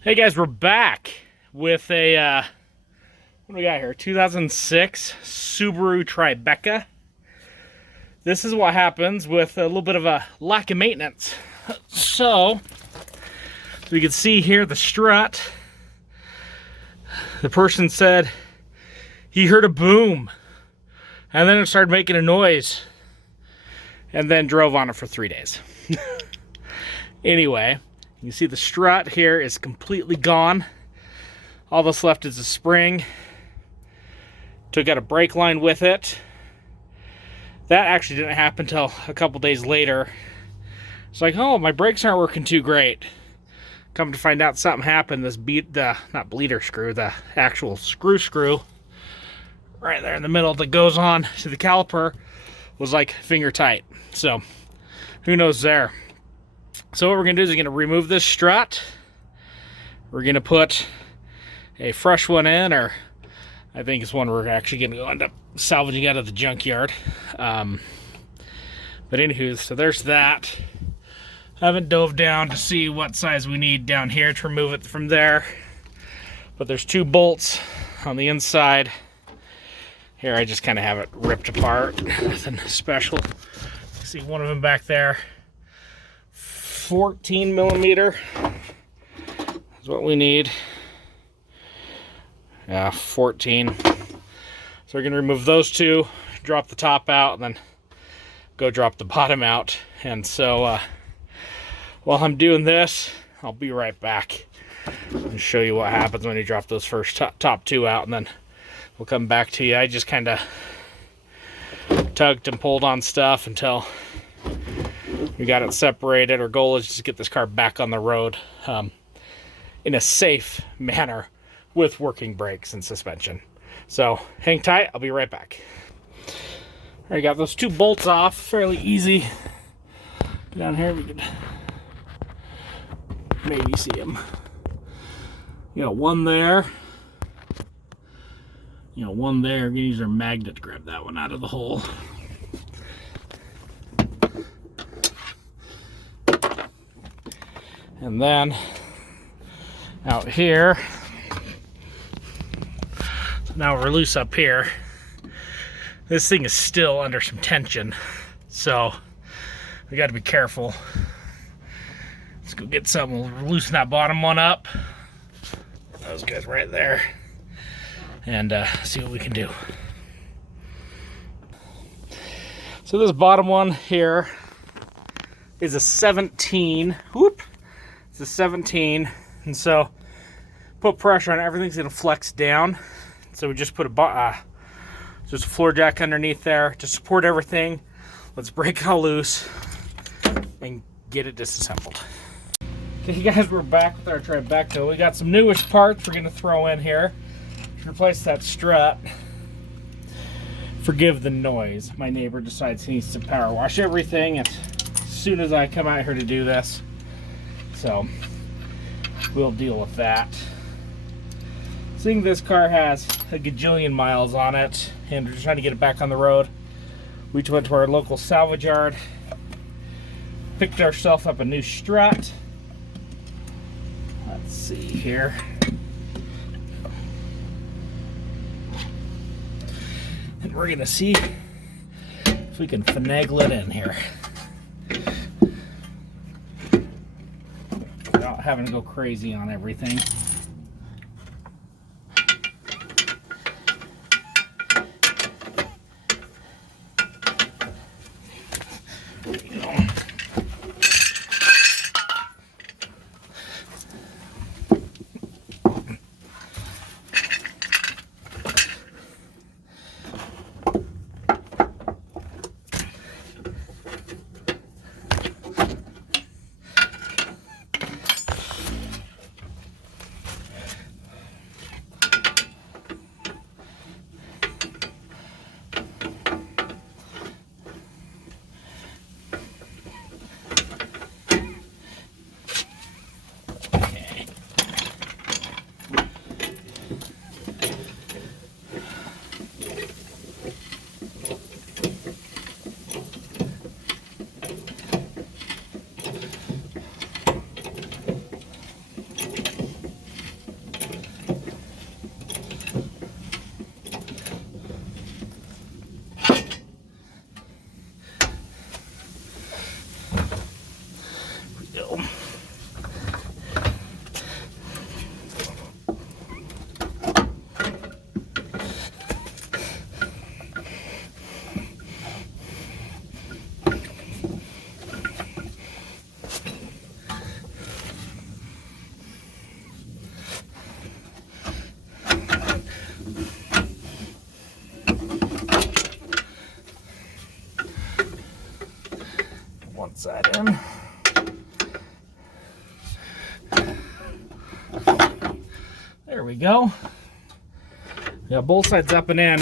Hey guys, we're back with a, what do we got here? 2006 Subaru Tribeca. This is what happens with a little bit of a lack of maintenance. So you can see here the strut. The person said he heard a boom and then it started making a noise and then drove on it for 3 days. Anyway, you can see the strut here is completely gone. All that's left is a spring. Took out a brake line with it. That actually didn't happen until a couple days later. It's like, oh, my brakes aren't working too great. Come to find out something happened. This not bleeder screw, the actual screw right there in the middle that goes on to the caliper was like finger tight. So who knows there. So what we're going to do is we're going to remove this strut. We're going to put a fresh one in, or I think it's one we're actually going to end up salvaging out of the junkyard. But anywho, so there's that. I haven't dove down to see what size we need down here to remove it from there. But there's 2 bolts on the inside. Here I just kind of have it ripped apart. Nothing special. See one of them back there. 14 millimeter is what we need. Yeah, 14. So we're going to remove those 2, drop the top out, and then go drop the bottom out. And so while I'm doing this, I'll be right back and show you what happens when you drop those first top 2 out, and then we'll come back to you. I just kind of tugged and pulled on stuff until we got it separated. Our goal is just to get this car back on the road in a safe manner with working brakes and suspension. So hang tight, I'll be right back. All right, got those 2 bolts off, fairly easy. Down here we could maybe see them. You got one there. You know, one there. We're gonna use our magnet to grab that one out of the hole. And then out here, so now we're loose up here. This thing is still under some tension, so we got to be careful. Let's go get something. We'll loosen that bottom one up. Those guys right there, and see what we can do. So this bottom one here is a 17. Whoop. It's a 17, and so put pressure on it, everything's gonna flex down. So we just put just a floor jack underneath there to support everything. Let's break it all loose and get it disassembled. Okay guys, we're back with our Tribeca. We got some newish parts we're gonna throw in here to replace that strut. Forgive the noise. My neighbor decides he needs to power wash everything as soon as I come out here to do this. So we'll deal with that. Seeing this car has a gajillion miles on it and we're just trying to get it back on the road, we went to our local salvage yard, picked ourselves up a new strut. Let's see here. And we're gonna see if we can finagle it in here without having to go crazy on everything. side in. There we go. Got both sides up and in.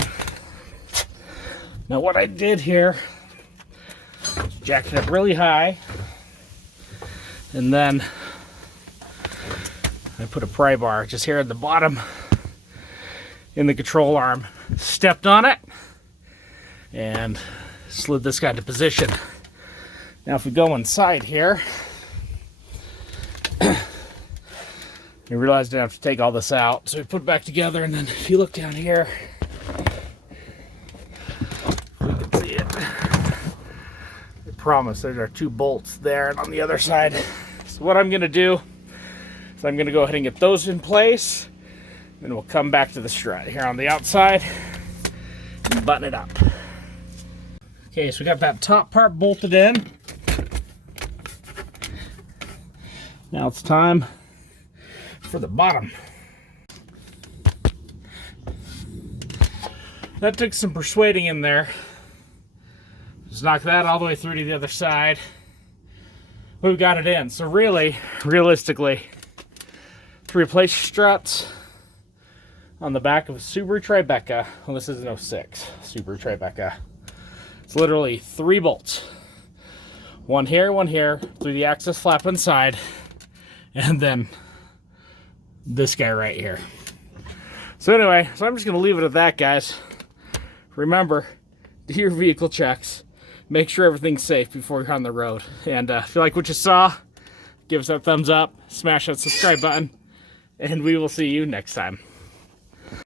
Now what I did here, jacked it up really high, and then I put a pry bar just here at the bottom in the control arm, stepped on it, and slid this guy into position. Now if we go inside here, I realized I didn't have to take all this out, so we put it back together, and then if you look down here, you can see it. I promise there are 2 bolts there and on the other side. So what I'm gonna do is I'm gonna go ahead and get those in place, and we'll come back to the strut here on the outside and button it up. Okay, so we got that top part bolted in. Now it's time for the bottom. That took some persuading in there. Just knock that all the way through to the other side. We've got it in. So really, realistically, to replace struts on the back of a Subaru Tribeca, well, this is an 06 Subaru Tribeca, it's literally 3 bolts. One here, through the access flap inside, and then this guy right here. So anyway, I'm just going to leave it at that, guys. Remember, do your vehicle checks. Make sure everything's safe before you're on the road. And if you like what you saw, give us that thumbs up, smash that subscribe button, and we will see you next time.